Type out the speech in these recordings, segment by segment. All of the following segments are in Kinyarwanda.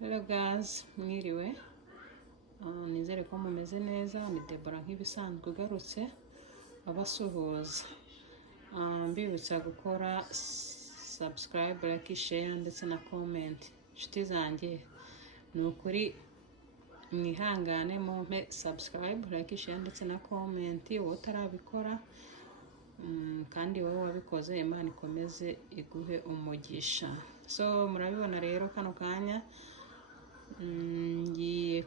Hello guys, mwiriwe. Nizere ko mumeze neza. Ni Deborah nk'ibisanzwe ugarutse abasuhuza. Mbibutsa gukora subscribe, like, share ndetse na comment. Inshuti zanjye ni ukuri mwihangane mumpe subscribe, like, share ndetse na comment. Wowe utarabikora kandi wowe wabikoze, Imana ikomeze iguhe umugisha. So murabibona rero kano kanya ngiye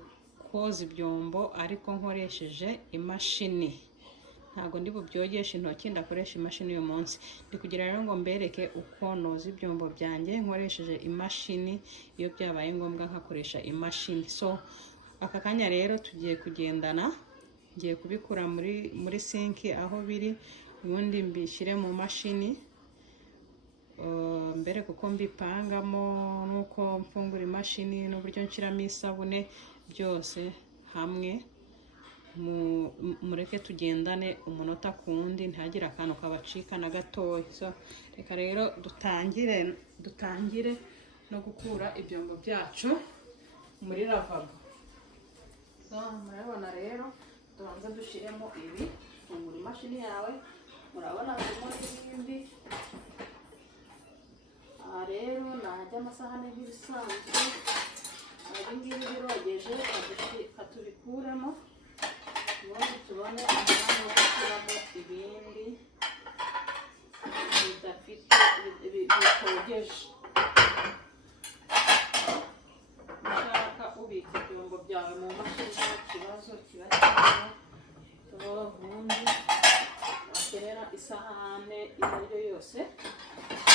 koza ibyombo ariko nkoresheje imashini. Ntago ndi bubyogeshe intoki, ndakoresha imashini uyu munsi. Ndi kugira rero ngo mbereke uko noza ibyombo byanjye nkoresheje imashini, iyo byabaye ngombwa nkakoresha imashini. So aka kanya rero tugiye kugendana, ngiye kubikura muri sink aho biri, ubundi mbishyire mu mashini. Mbere kuko mbipangamo nuko mfungura imashini n'uburyo nshyiramo isabune byose hamwe, mureke tugendane umunota kundi ntihagire akantu kabacika na gatoya. So reka rero dutangire no gukura ibyombo byacu muri lavabo. So murabona rero tubanza dushyiremo ibi, fungura imashini yawe, murabona harimo n'ibindi. Rero najya amasahane nk'ibisanzwe, ibingibi birogeje katubikuremo, ubundi tubone umwanya wo gushyiramo ibindi bitogeje. Ushaka ubika ibyombo byawe mu mashini nta kibazo kiba kirimo. Ubundi wakenera isahane iyo ari yo yose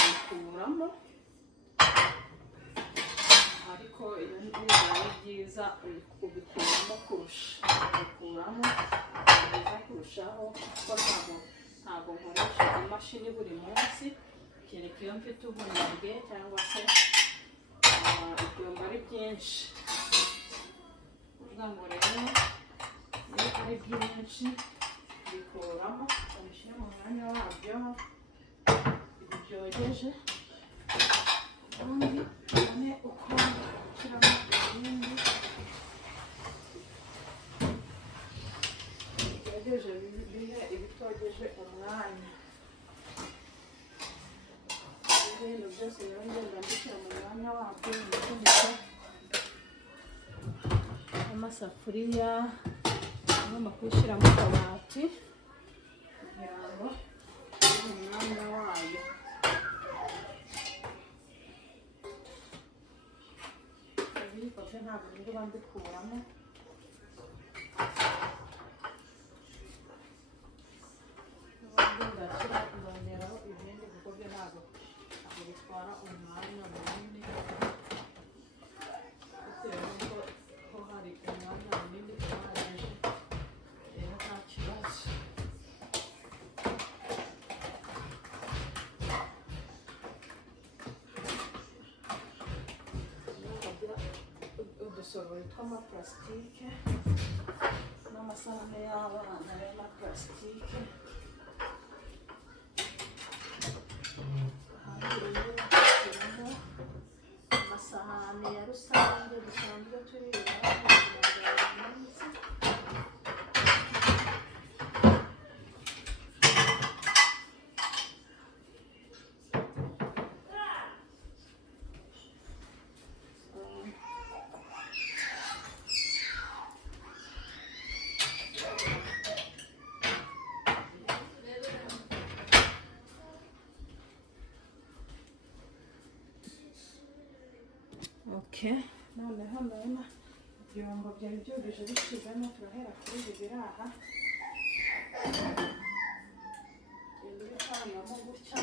uyikuramo, ariko iyo bibaye byiza ubikuramo kurushaho, kuko ntabwo nkoresha imashini buri munsi, kereka iyo mfite ubunebwe cyangwa se ibyombo ari byinshi. Kuvuga ngo rero iyo ari byinshi bikuramo, babishyira mu mwanya wabyo byogeje, ubundi ubone uko ushyiramo ibindi byogeje bihe ibitogeje umwanya. Ibintu byose rero ngenda mbishyira mu mwanya wabyo, imifuniko n'amasafuriya ngomba kubishyira mu kabati kugira ngo ube mu mwanya wayo. Ibikoze ntabwo ndiba mbikuramo, ndongeraho ibindi kuko byo ntabwo bitwara umwanya munini, bitewe n'uko ho hari umwanya munini uhagije, rero nta kibazo. Udusorori tw'amaparasitike n'amasahane y'abana y'amaparasitike, harimo amasahane ya rusange dusanzwe turira mu buzima bwa buri munsi. Okay, noneho ndabona ibyombo byari byogeje bishizemo, turahera kuri ibi biri aha, genda ubivangamo gutya.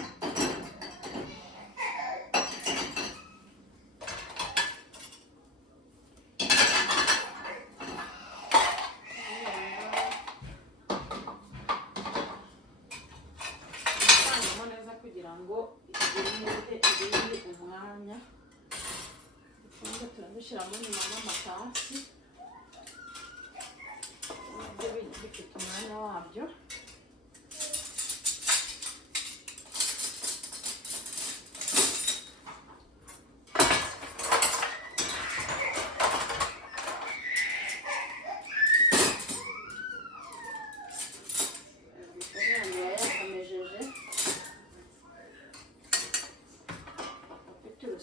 Ubivangamo neza kugira ngo ibindi umwanya. Turabishyiramo nyuma n'amatasi, nabyo bifite umwanya wabyo.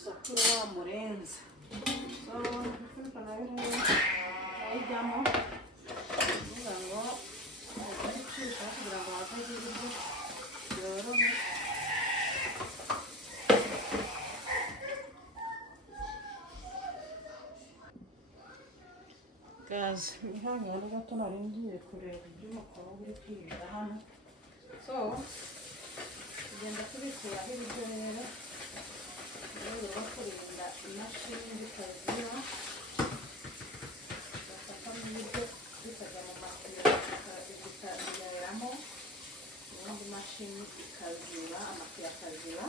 urusaku wamurenze. So imifuniko nayo rero ayijyamo kugira ngo ayicisha kugira ngo hatagira ibiryo byorohe. Gazi ihangane gato nari ngiye kureba iby'umukoro biri kwiga hano. So tugenda tubikuraho ibiryo rero mu rwego rwo kurinda imashini bitazima, bafatamo ibiryo bikajya mu matiyo bikabiyeramo, ubundi imashini ikaziba, amatiyo akaziba.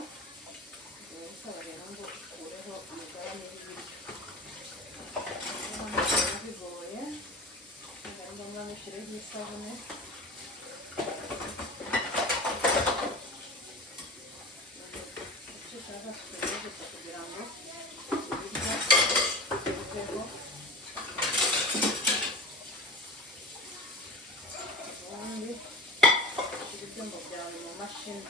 Bisaba rero ngo ukureho imigabane y'ibiryo. Bigoye ntabwo ari ngombwa ngo ushyireho isabune. Icyo ushaka kugeraho gusa kugira ngo ibiryo biveho, ubundi ushyire ibyombo byawe mu mashini.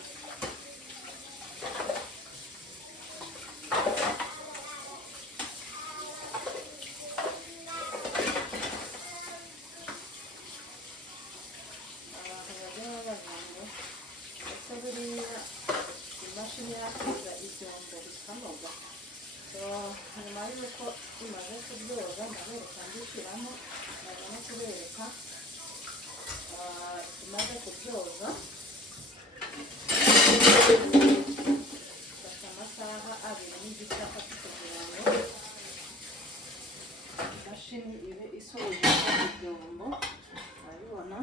Imashini yakoza ibyombo bikanoga. So nyuma y'uko imaze kubyoza ndabereka mbishyiramo, ndaza no kubereka imaze kubyoza. Fata amasaha 2 n'igice afite kugira ngo imashini ibe isoje ibyombo. Urabibona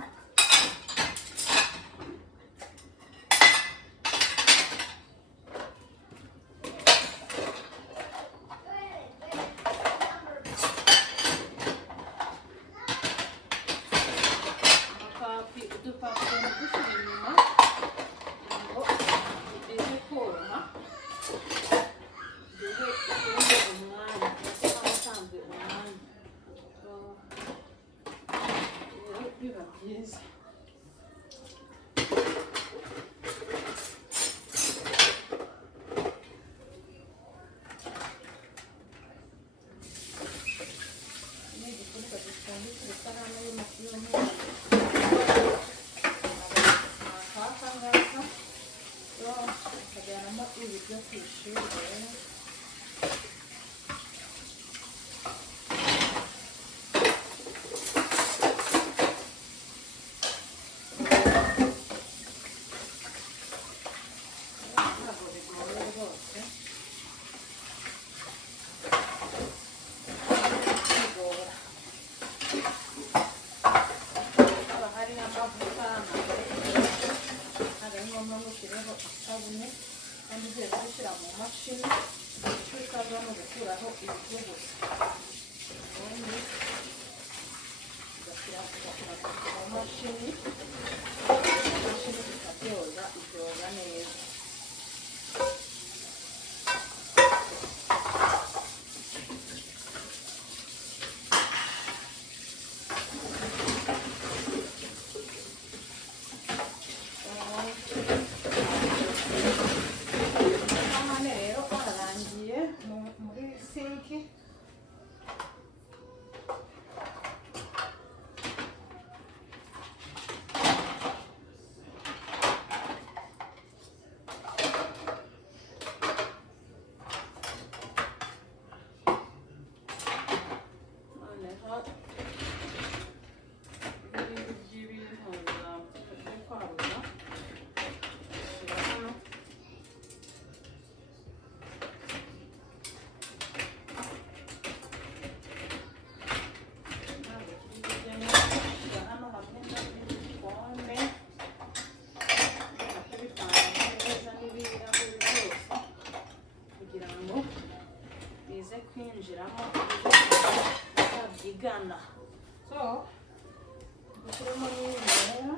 udupapuro dushyira inyuma ngo bize koroha, bize ukunde umwanya ndetse n'abasanzwe umwanya. Rero biba byiza. Ni igikoresho gipfundikira isahani y'umweru. Akajyanamo ibiryo ku ishuri rero. Ntabwo bigoye rwose. Bigora. Haba hari n'amavuta, ntabwo ari ngombwa ngo ushyireho isabune, kandi ugiye kubishyira mu mashini. Icyo usabwa ni ugukuraho ibiryo gusa, ubundi ugashyira mu mashini, imashini ikabyoza, ibyoza neza. kwinjiramo byigana. So dushyiremo n'ibintu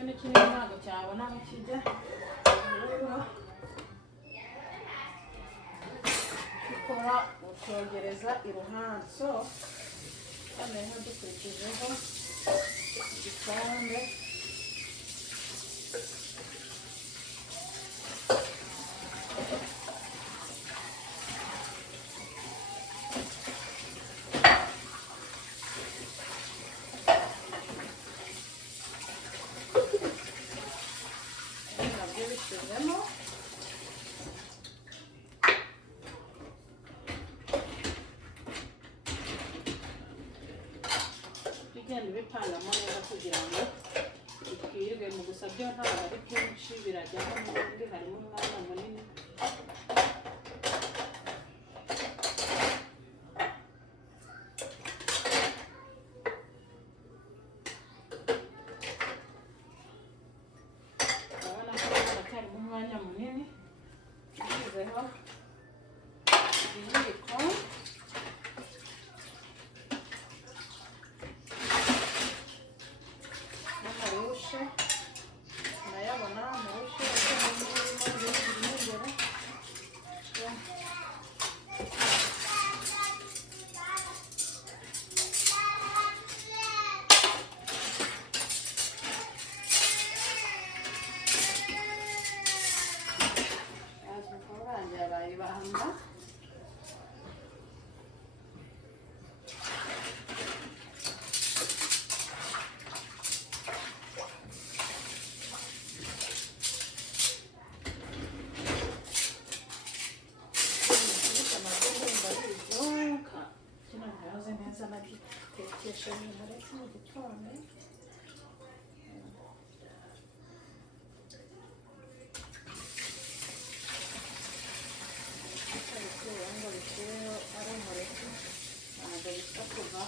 cyo ni kinini ntabwo cyabona aho kijya, rero ukora ukogereza iruhande. So noneho dukurikijeho igikombe, nabyo bishyizemo. Tugenda ubipangamo neza kugira ngo bikwirwe, mu gusa byo ntabwo ari byinshi, birajyaho n'ubundi harimo umwanya munini. Urabona ko haracyarimo umwanya munini. Dushyizeho ibiyiko, n'amarushe, murayabona amarushe imbere. Barangira bayibamba. Kino ntayoze neza nagitekesha muretse mu gitondo. Ngo bishyireho ari umureti ntabwo bisa kuva.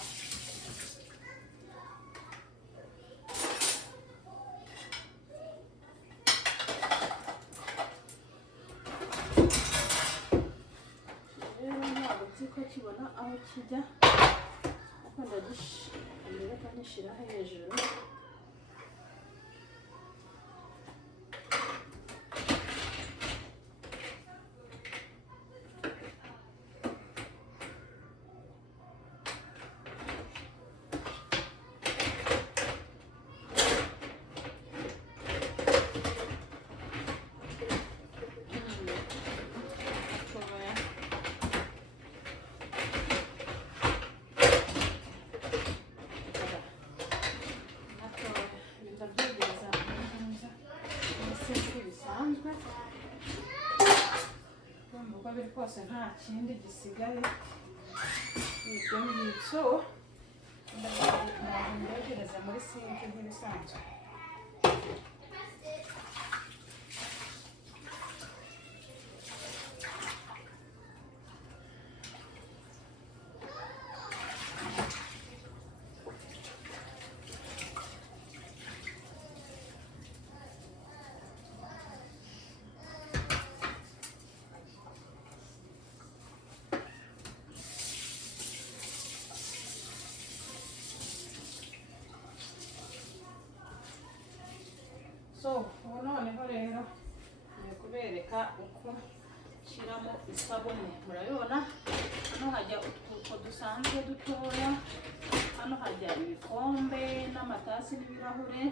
Rero ntabwo nzi ko kibona aho kijya, ariko ndagishira kanishyira hejuru. Uko biri kose nta kindi gisigaye, ibyo ngibyo ndagereza muri sinki nk'ibisanzwe. So noneho rero ngiye kubereka uko nshyiramo isabune. Murabibona hano hajya utwuko dusanzwe dutoya, hano hajya ibikombe n'amatasi n'ibirahure,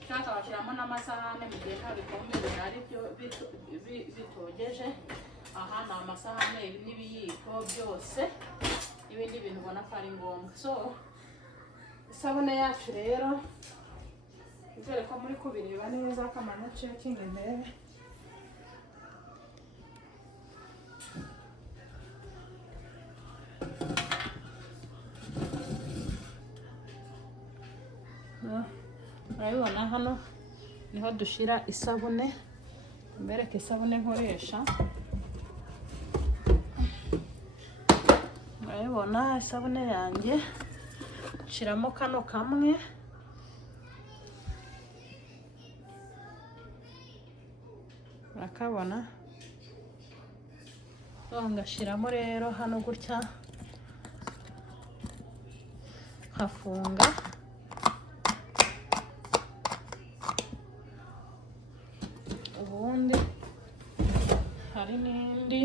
ushaka bashyiramo n'amasahane mu gihe nta bikombe bihari byo bitogeje. Aha ni amasahane n'ibiyiko byose n'ibindi bintu ubona ko ari ngombwa. So isabune yacu rero nizere ko muri kubireba neza, akamaro cekinga ndebe. Urabibona hano niho dushyira isabune. Mbereke isabune nkoresha. Urabibona isabune yanjye nshyiramo kano kamwe, urakabona. Ngashyiramo rero hano gutya, nkafunga. ubundi hari n'indi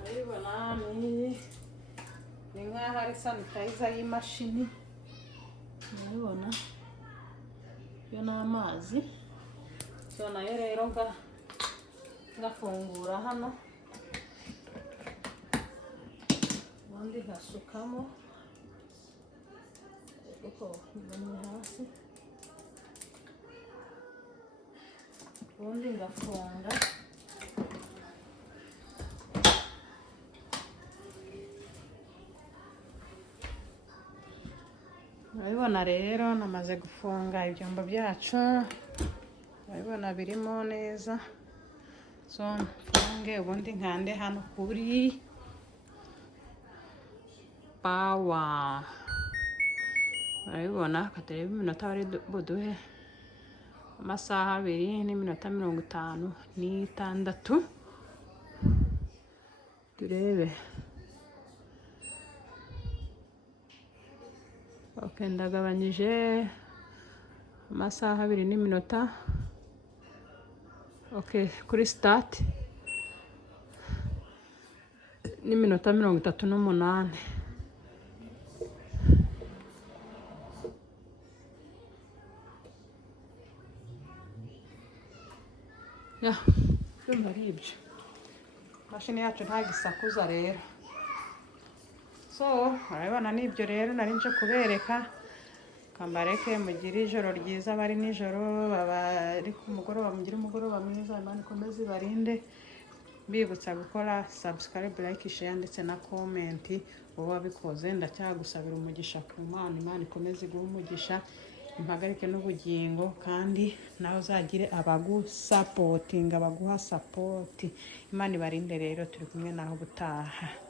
urabibona ni nk'aho ari sanitayiza y'imashini, urabibona yo ni amazi. So nayo rero ngafungura hano ubundi nkasukamo kuko mbonye hasi, ubundi ngafunga. Urabibona rero namaze gufunga ibyombo byacu, urabibona birimo neza. So mfunge ubundi nkande hano kuri pawa. Urabibona katurebe iminota bari buduhe amasaha 2 n'iminota 56. Turebe. Okay, ndagabanyije amasaha 2 n'iminota. Okay, kuri start n'iminota 38. Ya, byumva ari ibyo. Mashini yacu ntagisakuza rero. So, urabibona n'ibyo rero nari nje kubereka. Kambareke mugire ijoro ryiza, bari nijoro, bari ku mugoroba mugire umugoroba mwiza. Imana ikomeze ibarinde. Mbibutsa gukora subscribe, like, share ndetse na comment. Wowe wabikoze ndacyagusabira umugisha ku Mana. Imana ikomeze iguhe umugisha, impagarike n'ubugingo, kandi nawe uzagire abagusapotinga, abaguha support. Imana ibarinde rero, turi kumwe naho gutaha.